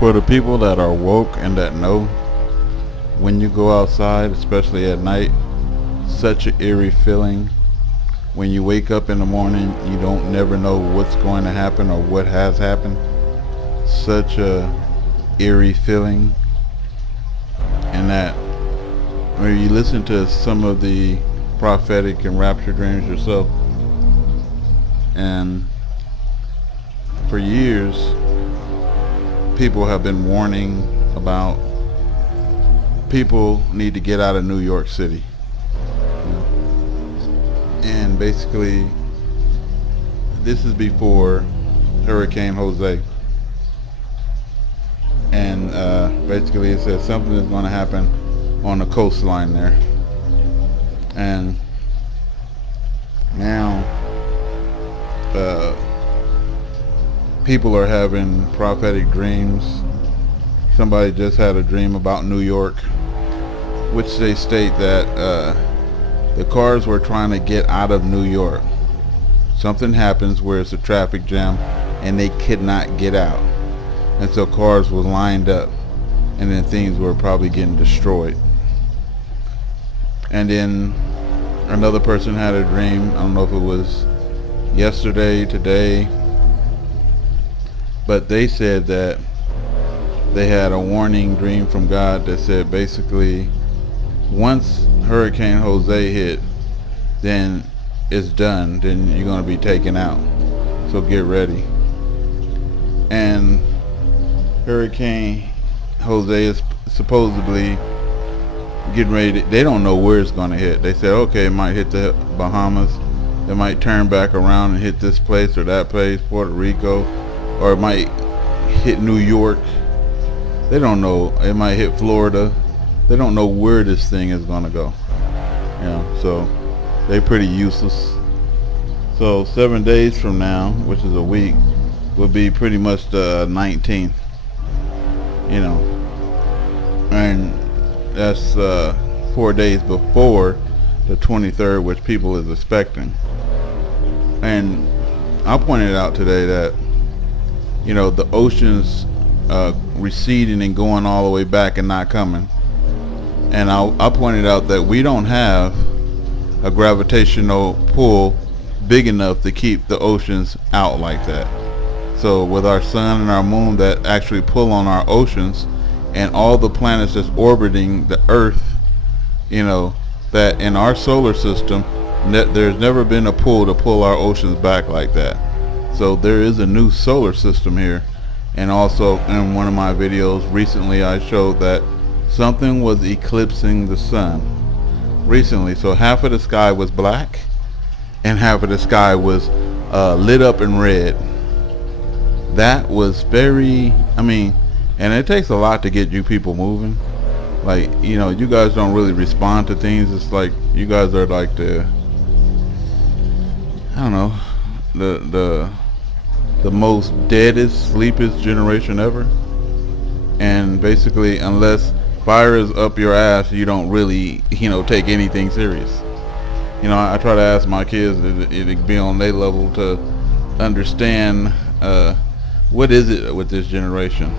For the people that are woke and that know, when you go outside, especially at night, such an eerie feeling. When you wake up in the morning, you don't never know what's going to happen or what has happened. Such a eerie feeling. And that when you listen to some of the prophetic and rapture dreams yourself, and for years people have been warning about people need to get out of New York City. You know? And basically, this is before Hurricane Jose. And basically, it says something is going to happen on the coastline there. And now, people are having prophetic dreams. Somebody just had a dream about New York, which they state that the cars were trying to get out of New York. Something happens where it's a traffic jam and they could not get out. And so cars were lined up and then things were probably getting destroyed. And then another person had a dream, I don't know if it was yesterday, today, but they said that they had a warning dream from God that said basically once Hurricane Jose hit, then it's done, then you're going to be taken out, so get ready. And Hurricane Jose is supposedly getting ready to, they don't know where it's going to hit. They said okay, it might hit the Bahamas, it might turn back around and hit this place or that place, Puerto Rico, or it might hit New York. They don't know. It might hit Florida. They don't know where this thing is going to go. You know, so they're pretty useless. So 7 days from now, which is a week, will be pretty much the 19th. You know, and that's 4 days before the 23rd, which people is expecting. And I pointed out today that, you know, the oceans receding and going all the way back and not coming. And I pointed out that we don't have a gravitational pull big enough to keep the oceans out like that. So with our sun and our moon that actually pull on our oceans, and all the planets that's orbiting the Earth, you know, that in our solar system, there's never been a pull to pull our oceans back like that. So there is a new solar system here. And also in one of my videos recently I showed that something was eclipsing the sun recently. So half of the sky was black and half of the sky was lit up in red. That was very, I mean, and it takes a lot to get you people moving. Like, you know, you guys don't really respond to things. It's like you guys are like the, I don't know, the most deadest, sleepest generation ever. And basically, unless fire is up your ass, you don't really, you know, take anything serious. You know, I try to ask my kids to be on their level to understand what is it with this generation,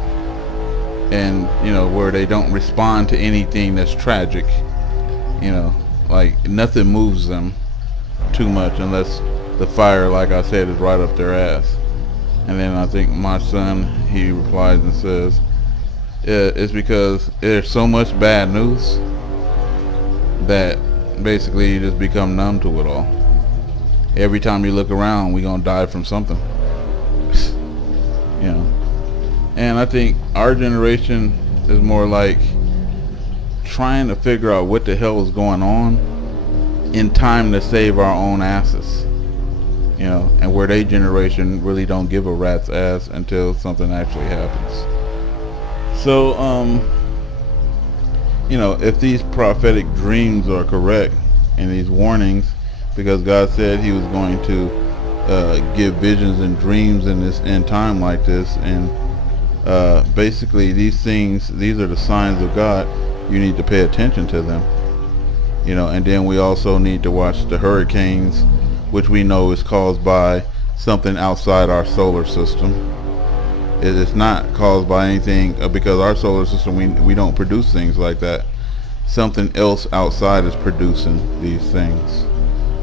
and you know, where they don't respond to anything that's tragic. You know, like nothing moves them too much unless the fire, like I said, is right up their ass. And then I think my son, he replies and says, it's because there's so much bad news that basically you just become numb to it all. Every time you look around, we gonna die from something. You know. And I think our generation is more like trying to figure out what the hell is going on in time to save our own asses. You know, and where they generation really don't give a rat's ass until something actually happens. So, you know, if these prophetic dreams are correct and these warnings, because God said he was going to give visions and dreams in this end time like this, and basically these things, these are the signs of God. You need to pay attention to them. You know, and then we also need to watch the hurricanes, which we know is caused by something outside our solar system. It's not caused by anything because our solar system, we don't produce things like that. Something else outside is producing these things.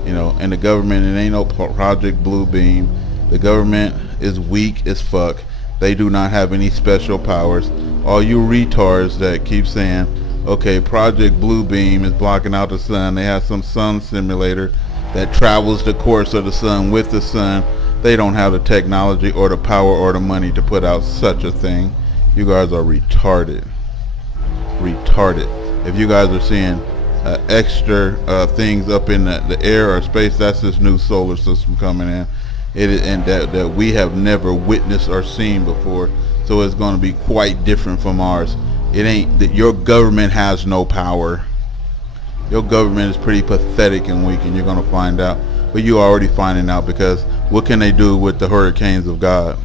And the government, it ain't no Project Blue Beam. The government is weak as fuck. They do not have any special powers. All you retards that keep saying, okay, Project Blue Beam is blocking out the sun. They have some sun simulator that travels the course of the sun with the sun. They don't have the technology or the power or the money to put out such a thing. You guys are retarded. Retarded. If you guys are seeing extra things up in the air or space, that's this new solar system coming in. And that we have never witnessed or seen before. So it's going to be quite different from ours. It ain't that your government has no power. Your government is pretty pathetic and weak, and you're going to find out. But you're already finding out, because what can they do with the hurricanes of God?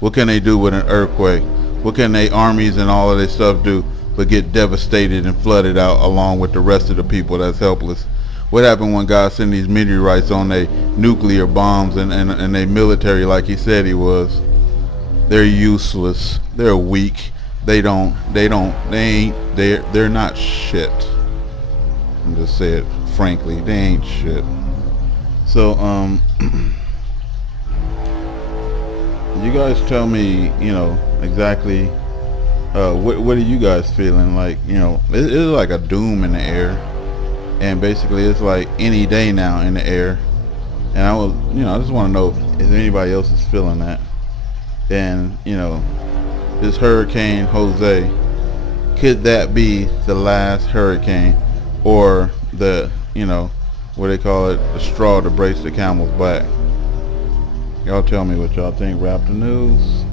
What can they do with an earthquake? What can they armies and all of this stuff do but get devastated and flooded out along with the rest of the people that's helpless? What happened when God sent these meteorites on their nuclear bombs and their military like he said he was? They're useless. They're weak. They're not shit. I'm just say it frankly, they ain't shit. So you guys tell me, exactly what are you guys feeling like? It's like a doom in the air, and basically it's like any day now in the air. And I just want to know if anybody else is feeling that. And this Hurricane Jose, could that be the last hurricane, or the what they call it, the straw to brace the camel's back? Y'all tell me what y'all think. Raptor News.